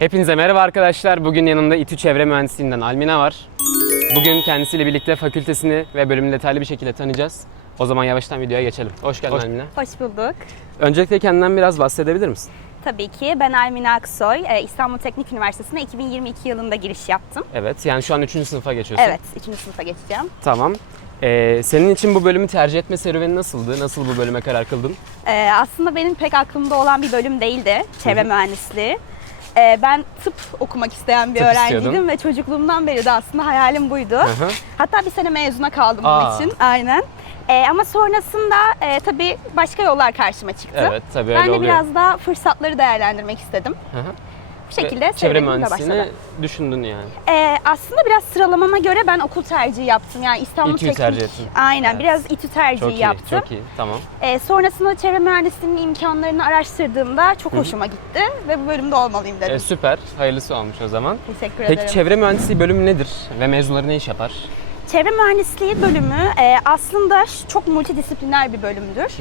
Hepinize merhaba arkadaşlar. Bugün yanımda İTÜ Çevre Mühendisliğinden Almina var. Bugün kendisiyle birlikte fakültesini ve bölümünü detaylı bir şekilde tanıyacağız. O zaman yavaştan videoya geçelim. Hoş geldin Hoş- Almina. Hoş bulduk. Öncelikle kendinden biraz bahsedebilir misin? Tabii ki ben Almina Aksoy. Ee, İstanbul Teknik Üniversitesi'ne 2022 yılında giriş yaptım. Evet, yani şu an 3. sınıfa geçiyorsun. Evet, ikinci sınıfa geçeceğim. Tamam. Ee, senin için bu bölümü tercih etme serüveni nasıldı? Nasıl bu bölüme karar kıldın? Ee, aslında benim pek aklımda olan bir bölüm değildi. Çevre mühendisliği. Ee, ben tıp okumak isteyen bir Tıp öğrenciydim istiyordun. ve çocukluğumdan beri de aslında hayalim buydu. Hı hı. Hatta bir sene mezuna kaldım Aa. bunun için. Aynen. Ee, ama sonrasında e, tabii başka yollar karşıma çıktı. Evet, tabii öyle ben de oluyor. biraz daha fırsatları değerlendirmek istedim. Hı hı. Bu şekilde çevre serüvenime mühendisliğini düşündün yani. Ee, aslında biraz sıralamama göre ben okul tercihi yaptım. Yani İstanbul İTÜ'yü Teknik. tercih ettin. Aynen Evet. biraz İTÜ tercihi Çok iyi, yaptım. çok iyi. Tamam. Ee, sonrasında çevre mühendisliğinin imkanlarını araştırdığımda çok hoşuma gitti ve bu bölümde olmalıyım dedim. Ee, süper, hayırlısı olmuş o zaman. Teşekkür Peki ederim. çevre mühendisliği bölümü nedir ve mezunları ne iş yapar? Çevre mühendisliği bölümü e, aslında ş- çok multidisipliner bir bölümdür.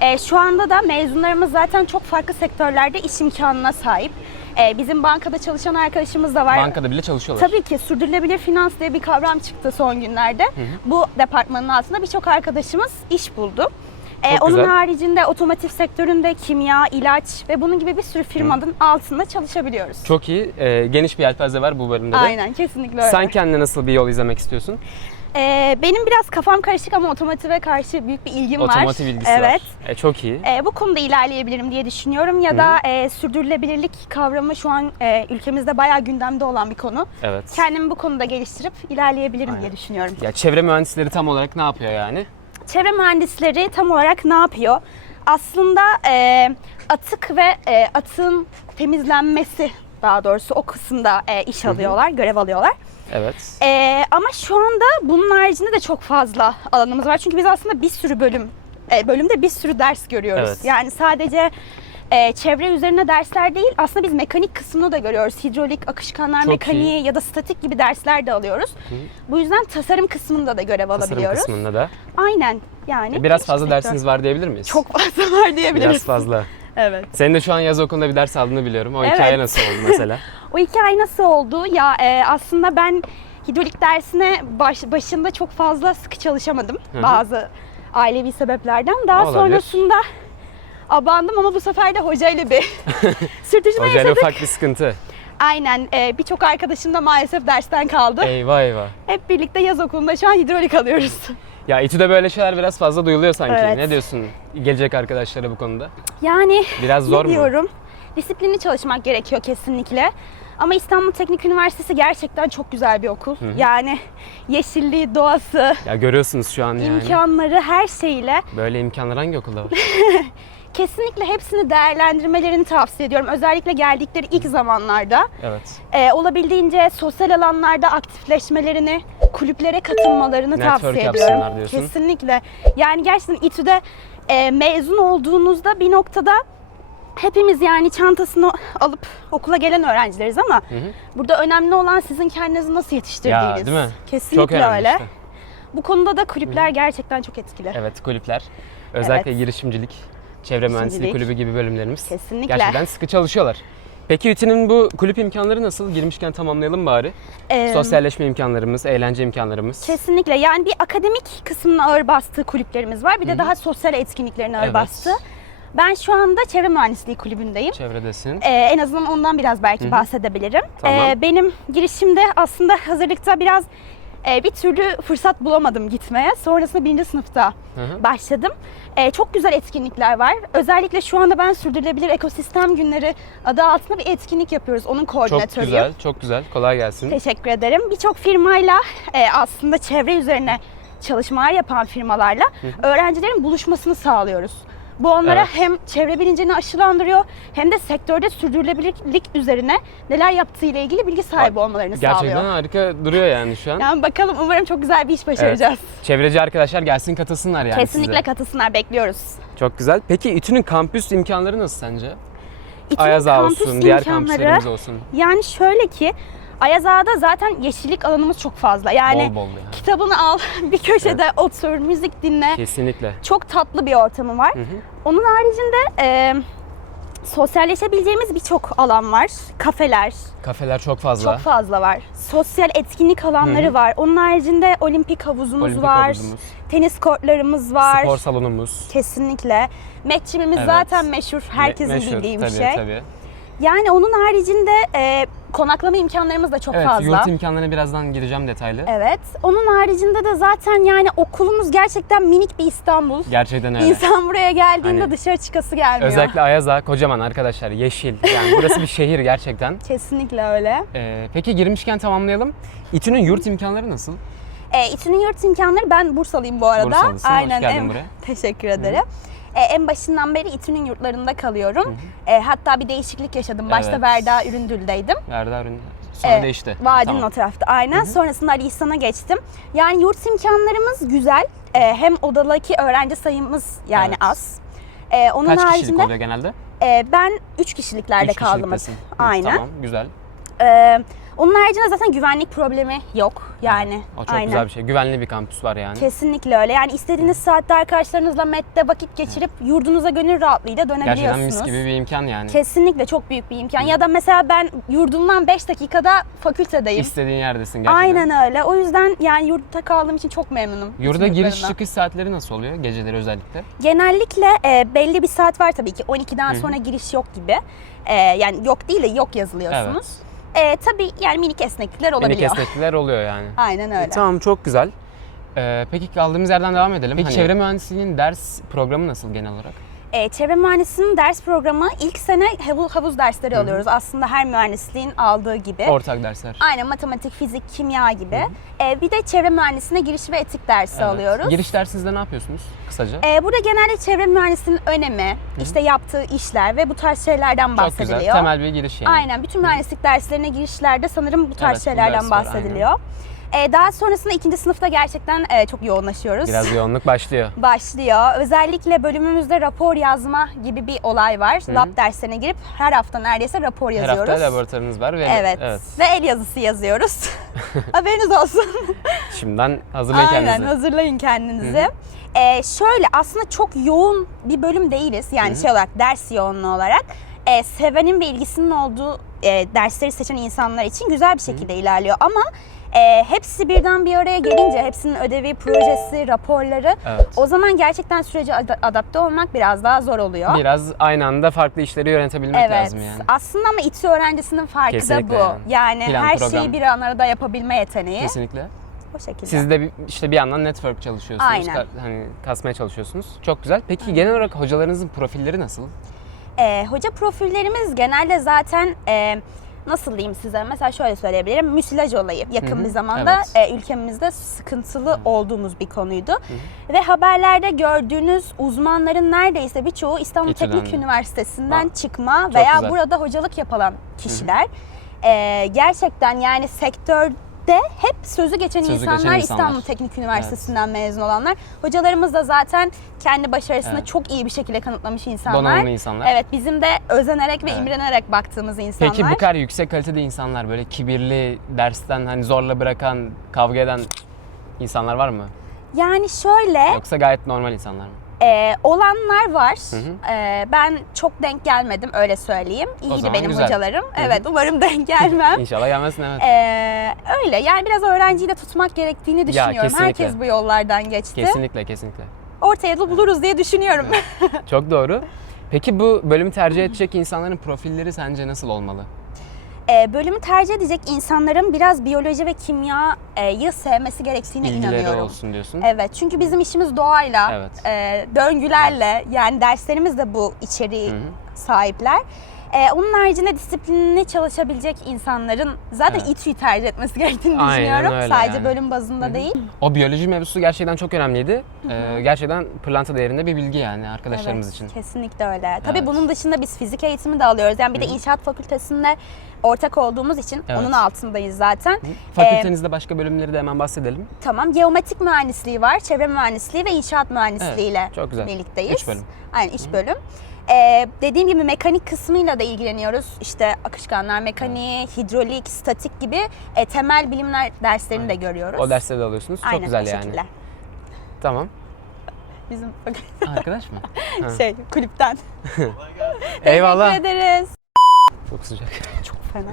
E, şu anda da mezunlarımız zaten çok farklı sektörlerde iş imkanına sahip. E, bizim bankada çalışan arkadaşımız da var. Bankada bile çalışıyorlar. Tabii ki sürdürülebilir finans diye bir kavram çıktı son günlerde. Bu departmanın altında birçok arkadaşımız iş buldu. Ee, Çok onun güzel. haricinde otomotiv sektöründe kimya, ilaç ve bunun gibi bir sürü firmanın altında çalışabiliyoruz. Çok iyi. Ee, geniş bir yelpaze var bu bölümde de. Aynen kesinlikle öyle. Sen kendine nasıl bir yol izlemek istiyorsun? Ee, benim biraz kafam karışık ama otomotive karşı büyük bir ilgim var. Otomotiv ilgisi evet. var. E, çok iyi. Ee, bu konuda ilerleyebilirim diye düşünüyorum ya da e, sürdürülebilirlik kavramı şu an e, ülkemizde bayağı gündemde olan bir konu. Evet. Kendimi bu konuda geliştirip ilerleyebilirim Aynen. diye düşünüyorum. Ya çevre mühendisleri tam olarak ne yapıyor yani? Çevre mühendisleri tam olarak ne yapıyor? Aslında e, atık ve e, atığın temizlenmesi daha doğrusu o kısımda e, iş alıyorlar, görev alıyorlar. Evet. E, ama şu anda bunun haricinde de çok fazla alanımız var. Çünkü biz aslında bir sürü bölüm, e, bölümde bir sürü ders görüyoruz. Evet. Yani sadece e, çevre üzerine dersler değil, aslında biz mekanik kısmını da görüyoruz. Hidrolik, akışkanlar Çok mekaniği ya da statik gibi dersler de alıyoruz. Bu yüzden tasarım kısmında da görev Tasarım alabiliyoruz. kısmında da. Aynen yani. E, Biraz fazla dersiniz var diyebilir miyiz? Çok fazla var diyebiliriz. Biraz fazla. Evet. Senin de şu an yaz okulunda bir ders aldığını biliyorum. O Evet. hikaye nasıl oldu mesela? O hikaye nasıl oldu? Ya e, aslında ben hidrolik dersine baş, başında çok fazla sıkı çalışamadım. Hı hı. Bazı ailevi sebeplerden. Daha Olabilir. sonrasında abandım ama bu sefer de hocayla bir sürtüşme Hocayla yaşadık. ufak bir sıkıntı. Aynen. e, Birçok arkadaşım da maalesef dersten kaldı. Eyvah eyvah. Hep birlikte yaz okulunda şu an hidrolik alıyoruz. Ya İTÜ'de böyle şeyler biraz fazla duyuluyor sanki. Evet. Ne diyorsun gelecek arkadaşlara bu konuda? Yani Biraz zor mu? diyorum? Disiplinli çalışmak gerekiyor kesinlikle. Ama İstanbul Teknik Üniversitesi gerçekten çok güzel bir okul. Yani yeşilliği, doğası, Ya görüyorsunuz şu an yani. imkanları her şeyle Böyle imkanlar hangi okulda var? kesinlikle hepsini değerlendirmelerini tavsiye ediyorum. Özellikle geldikleri ilk zamanlarda Evet. e, olabildiğince sosyal alanlarda aktifleşmelerini, kulüplere katılmalarını Network tavsiye ediyorum. diyorsun. Kesinlikle. Yani gerçekten İTÜ'de e, mezun olduğunuzda bir noktada hepimiz yani çantasını alıp okula gelen öğrencileriz ama burada önemli olan sizin kendinizi nasıl yetiştirdiğiniz. Ya değil mi? Kesinlikle Çok öyle. işte. Bu konuda da kulüpler gerçekten çok etkili. Evet kulüpler. Özellikle Evet. girişimcilik, çevre mühendisliği kulübü gibi bölümlerimiz. Kesinlikle. Gerçekten sıkı çalışıyorlar. Peki ÜTÜ'nün bu kulüp imkanları nasıl? Girmişken tamamlayalım bari. Ee, Sosyalleşme imkanlarımız, eğlence imkanlarımız. Kesinlikle. Yani bir akademik kısmının ağır bastığı kulüplerimiz var. Bir de daha sosyal etkinliklerin ağır Evet. bastığı. Ben şu anda çevre mühendisliği kulübündeyim. Çevredesin. Ee, en azından ondan biraz belki bahsedebilirim. Tamam. Ee, benim girişimde aslında hazırlıkta biraz e, bir türlü fırsat bulamadım gitmeye. Sonrasında birinci sınıfta hı. başladım. Ee, çok güzel etkinlikler var. Özellikle şu anda ben Sürdürülebilir Ekosistem Günleri adı altında bir etkinlik yapıyoruz. Onun Çok koordinatörüyüm. güzel, çok güzel. Kolay gelsin. Teşekkür ederim. Birçok firmayla e, aslında çevre üzerine çalışmalar yapan firmalarla öğrencilerin buluşmasını sağlıyoruz. Bu onlara Evet. hem çevre bilincini aşılandırıyor hem de sektörde sürdürülebilirlik üzerine neler yaptığı ile ilgili bilgi sahibi olmalarını Gerçekten sağlıyor. harika duruyor yani şu an. Yani bakalım umarım çok güzel bir iş başaracağız. Çevreci arkadaşlar gelsin katılsınlar yani Kesinlikle size. katılsınlar bekliyoruz. Çok güzel. Peki İTÜ'nün kampüs imkanları nasıl sence? İTÜ'nün Ayaz Ağa kampüs olsun, diğer imkanları- kampüslerimiz olsun. Yani şöyle ki Ayaz Ağa'da zaten yeşillik alanımız çok fazla. Yani Bol bol yani. kitabını al, bir köşede otur, müzik dinle. Kesinlikle. Çok tatlı bir ortamı var. Onun haricinde e, Sosyalleşebileceğimiz birçok alan var. Kafeler, Kafeler çok fazla. çok fazla var. Sosyal etkinlik alanları var. Onun haricinde olimpik havuzumuz Olimpik var. havuzumuz. Tenis kortlarımız var. Spor salonumuz. Kesinlikle. Metçimimiz Evet. zaten meşhur. Herkesin Me- meşhur, bildiği bir tabii, şey. Tabii. Yani onun haricinde e, konaklama imkanlarımız da çok Evet, fazla. yurt imkanlarına birazdan gireceğim detaylı. Evet. Onun haricinde de zaten yani okulumuz gerçekten minik bir İstanbul. Gerçekten öyle. İnsan buraya geldiğinde Hani dışarı çıkası gelmiyor. Özellikle Ayaza kocaman arkadaşlar yeşil. Yani burası bir şehir gerçekten. Kesinlikle öyle. Ee, peki girmişken tamamlayalım. İTÜ'nün yurt imkanları nasıl? E, İTÜ'nün yurt imkanları ben Bursalıyım bu arada. Bursalısın, hoş geldin buraya. Teşekkür ederim. E, en başından beri İTÜ'nün yurtlarında kalıyorum. E, hatta bir değişiklik yaşadım. Başta Evet. Verda Üründül'deydim. Verda ürünü. Sonra Evet, değişti. Vadinin Tamam. o tarafta aynen. Sonrasında Ali İhsan'a geçtim. Yani yurt imkanlarımız güzel. E, hem odadaki öğrenci sayımız yani Evet. az. E, onun Kaç kişilik haricinde oluyor genelde? e, ben 3 kişiliklerde Üç kaldım. Hı, Aynen. Tamam güzel. E, onun haricinde zaten güvenlik problemi yok. Yani O çok aynen. güzel bir şey. Güvenli bir kampüs var yani. Kesinlikle öyle. Yani istediğiniz saatte arkadaşlarınızla MET'te vakit geçirip yurdunuza gönül rahatlığıyla dönebiliyorsunuz. Gerçekten mis gibi bir imkan yani. Kesinlikle çok büyük bir imkan. Ya da mesela ben yurdumdan 5 dakikada fakültedeyim. İstediğin yerdesin gerçekten. Aynen öyle. O yüzden yani yurtta kaldığım için çok memnunum. Yurda giriş çıkış saatleri nasıl oluyor? Geceleri özellikle. Genellikle e, belli bir saat var tabii ki. 12'den sonra giriş yok gibi. E, yani yok değil de yok yazılıyorsunuz. E, tabii yani minik esneklikler Minik olabiliyor. esneklikler oluyor yani. Aynen öyle. E, tamam çok güzel. Ee, peki kaldığımız yerden devam edelim. Peki çevre mühendisliğinin ders programı nasıl genel olarak? E, çevre mühendisliğinin ders programı ilk sene havuz, havuz dersleri alıyoruz. Aslında her mühendisliğin aldığı gibi. Ortak dersler. Aynen matematik, fizik, kimya gibi. E, bir de çevre mühendisliğine giriş ve etik dersi Evet. alıyoruz. Giriş dersinizde ne yapıyorsunuz kısaca? E, burada genelde çevre mühendisliğinin önemi, işte yaptığı işler ve bu tarz şeylerden Çok bahsediliyor. güzel. Temel bir giriş yani. Aynen. Bütün mühendislik derslerine girişlerde sanırım bu tarz Evet, bu şeylerden ders var, bahsediliyor. E, daha sonrasında ikinci sınıfta gerçekten e, çok yoğunlaşıyoruz. Biraz yoğunluk başlıyor. Başlıyor. Özellikle bölümümüzde rapor yazma gibi bir olay var. Lab derslerine girip her hafta neredeyse rapor Her yazıyoruz. hafta laboratuvarınız var ve Evet. Ve el yazısı yazıyoruz. Haberiniz olsun. Şimdiden hazırlayın Aynen kendinizi. hazırlayın kendinizi. Ee, şöyle aslında çok yoğun bir bölüm değiliz. Yani şey olarak ders yoğunluğu olarak. Ee, sevenin ve ilgisinin olduğu e, dersleri seçen insanlar için güzel bir şekilde ilerliyor. Ama e, hepsi birden bir araya gelince hepsinin ödevi, projesi, raporları Evet. o zaman gerçekten sürece ad- adapte olmak biraz daha zor oluyor. Biraz aynı anda farklı işleri yönetebilmek Evet. lazım yani. Aslında ama İTÜ öğrencisinin farkı Kesinlikle da bu. yani. Yani Plan, her program. şeyi bir arada yapabilme yeteneği. Kesinlikle. O şekilde. Siz de işte bir yandan network çalışıyorsunuz. Aynen. ka- hani kasmaya çalışıyorsunuz. Çok güzel. Peki genel olarak hocalarınızın profilleri nasıl? Ee, hoca profillerimiz genelde zaten e, nasıl diyeyim size? Mesela şöyle söyleyebilirim. Müsilaj olayı yakın Hı hı, bir zamanda evet. e, ülkemizde sıkıntılı olduğumuz bir konuydu. Ve haberlerde gördüğünüz uzmanların neredeyse birçoğu İstanbul İTÜ'den Teknik mi? Üniversitesi'nden Ha, çıkma veya güzel. burada hocalık yapılan kişiler. Ee, gerçekten yani sektörde hep sözü geçen Sözü insanlar, geçen insanlar. İstanbul Teknik Üniversitesi'nden mezun olanlar. Hocalarımız da zaten kendi başarısını Evet. çok iyi bir şekilde kanıtlamış insanlar. Donanımlı insanlar. Evet bizim de özenerek ve Evet. imrenerek baktığımız insanlar. Peki bu kadar yüksek kalitede insanlar böyle kibirli, dersten hani zorla bırakan, kavga eden insanlar var mı? Yani şöyle Yoksa gayet normal insanlar mı? E, olanlar var. hı. E, ben çok denk gelmedim öyle söyleyeyim. İyiydi benim güzel. hocalarım. Evet umarım denk gelmem. İnşallah gelmesin evet. E, öyle yani biraz öğrenciyi de tutmak gerektiğini düşünüyorum. kesinlikle. Herkes bu yollardan geçti. Kesinlikle kesinlikle. Ortaya da buluruz diye düşünüyorum. Çok doğru. Peki bu bölümü tercih edecek insanların profilleri sence nasıl olmalı? E, bölümü tercih edecek insanların biraz biyoloji ve kimyayı sevmesi gerektiğine İlgileri inanıyorum. olsun diyorsun. Evet çünkü bizim işimiz doğayla, Evet. e, döngülerle yani derslerimiz de bu içeriği sahipler. E, onun haricinde disiplinli çalışabilecek insanların zaten Evet. İTÜ'yü tercih etmesi gerektiğini Aynen düşünüyorum. Sadece yani. bölüm bazında değil. O biyoloji mevzusu gerçekten çok önemliydi. Ee, gerçekten pırlanta değerinde bir bilgi yani arkadaşlarımız Evet, için. Kesinlikle öyle. Tabii Evet. bunun dışında biz fizik eğitimi de alıyoruz. Yani bir de inşaat fakültesinde ortak olduğumuz için Evet. onun altındayız zaten. Fakültenizde başka bölümleri de hemen bahsedelim. Tamam. Geometrik mühendisliği var, çevre mühendisliği ve inşaat mühendisliğiyle Evet, çok güzel. birlikteyiz. Bölüm. Aynen iş bölüm. Ee, dediğim gibi mekanik kısmıyla da ilgileniyoruz. İşte akışkanlar mekaniği, hidrolik, statik gibi e, temel bilimler derslerini de görüyoruz. O dersleri de alıyorsunuz. Çok Aynen, güzel o yani. şekilde. Tamam. Bizim Arkadaş mı? Ha. şey kulüpten. Eyvallah. Teşekkür ederiz. Çok sıcak. Çok fena.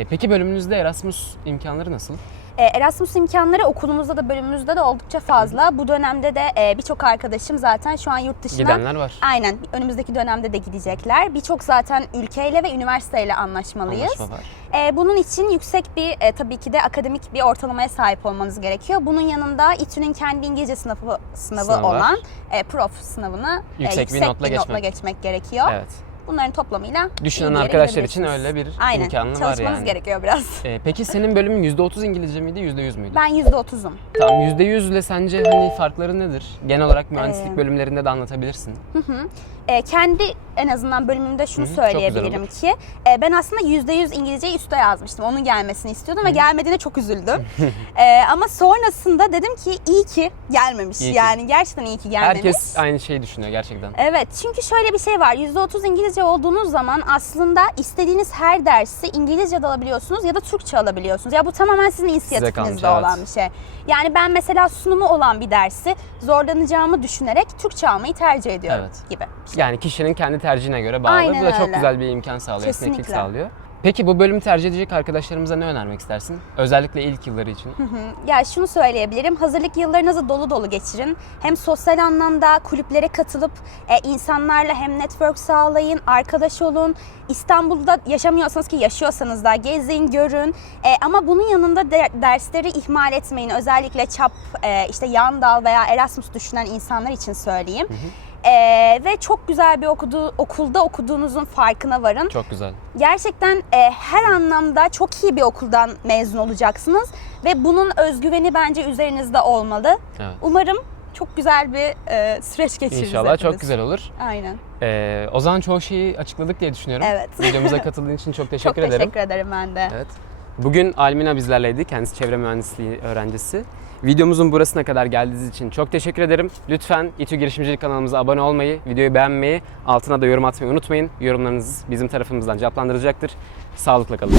Ee, peki bölümünüzde Erasmus imkanları nasıl? E, Erasmus imkanları okulumuzda da bölümümüzde de oldukça fazla. Bu dönemde de e, birçok arkadaşım zaten şu an yurt dışına Gidenler var. Aynen. Önümüzdeki dönemde de gidecekler. Birçok zaten ülkeyle ve üniversiteyle anlaşmalıyız. Anlaşma var. Ee, bunun için yüksek bir e, tabii ki de akademik bir ortalamaya sahip olmanız gerekiyor. Bunun yanında İTÜ'nün kendi İngilizce sınavı sınavı var. olan e, prof sınavını e, Yüksek bir notla geçmek. geçmek gerekiyor. Evet. Bunların toplamıyla Düşünen arkadaşlar için öyle bir Aynen. imkanı var Çalışmanız yani. gerekiyor biraz. Ee, peki senin bölümün %30 İngilizce miydi, %100 müydü? Ben %30'um. Tamam %100 ile sence hani farkları nedir? Genel olarak mühendislik Ee, bölümlerinde de anlatabilirsin. E, kendi en azından bölümümde şunu Hı hı, çok güzel söyleyebilirim olur. ki e, ben aslında %100 İngilizceyi üste yazmıştım. Onun gelmesini istiyordum ve gelmediğine çok üzüldüm. E, ama sonrasında dedim ki iyi ki gelmemiş. İyi ki. Yani gerçekten iyi ki gelmemiş. Herkes aynı şeyi düşünüyor gerçekten. Evet çünkü şöyle bir şey var. %30 İngilizce olduğunuz zaman aslında istediğiniz her dersi İngilizce de alabiliyorsunuz ya da Türkçe alabiliyorsunuz. Ya bu tamamen sizin inisiyatifinizde kalmış, olan evet. bir şey. Yani ben mesela sunumu olan bir dersi zorlanacağımı düşünerek Türkçe almayı tercih ediyorum Evet. gibi. Yani kişinin kendi tercihine göre bağlı. Aynen Bu da çok öyle. güzel bir imkan sağlıyor, esneklik Kesinlikle. sağlıyor. Peki bu bölümü tercih edecek arkadaşlarımıza ne önermek istersin? Özellikle ilk yılları için. Ya şunu söyleyebilirim. Hazırlık yıllarınızı dolu dolu geçirin. Hem sosyal anlamda kulüplere katılıp e, insanlarla hem network sağlayın, arkadaş olun. İstanbul'da yaşamıyorsanız ki yaşıyorsanız da gezin, görün. E, ama bunun yanında de- dersleri ihmal etmeyin. Özellikle çap, e, işte yan dal veya Erasmus düşünen insanlar için söyleyeyim. E, ve çok güzel bir okudu, okulda okuduğunuzun farkına varın Çok güzel. gerçekten e, her anlamda çok iyi bir okuldan mezun olacaksınız ve bunun özgüveni bence üzerinizde olmalı. Evet. Umarım çok güzel bir e, süreç geçiririz İnşallah hepimiz. çok güzel olur. Aynen. Ee, o zaman çoğu şeyi açıkladık diye düşünüyorum. Evet. Videomuza katıldığın için çok Çok teşekkür ederim. teşekkür ederim ben de. Evet. Bugün Almina bizlerleydi. Kendisi çevre mühendisliği öğrencisi. Videomuzun burasına kadar geldiğiniz için çok teşekkür ederim. Lütfen İTÜ Girişimcilik kanalımıza abone olmayı, videoyu beğenmeyi, altına da yorum atmayı unutmayın. Yorumlarınız bizim tarafımızdan cevaplandırılacaktır. Sağlıkla kalın.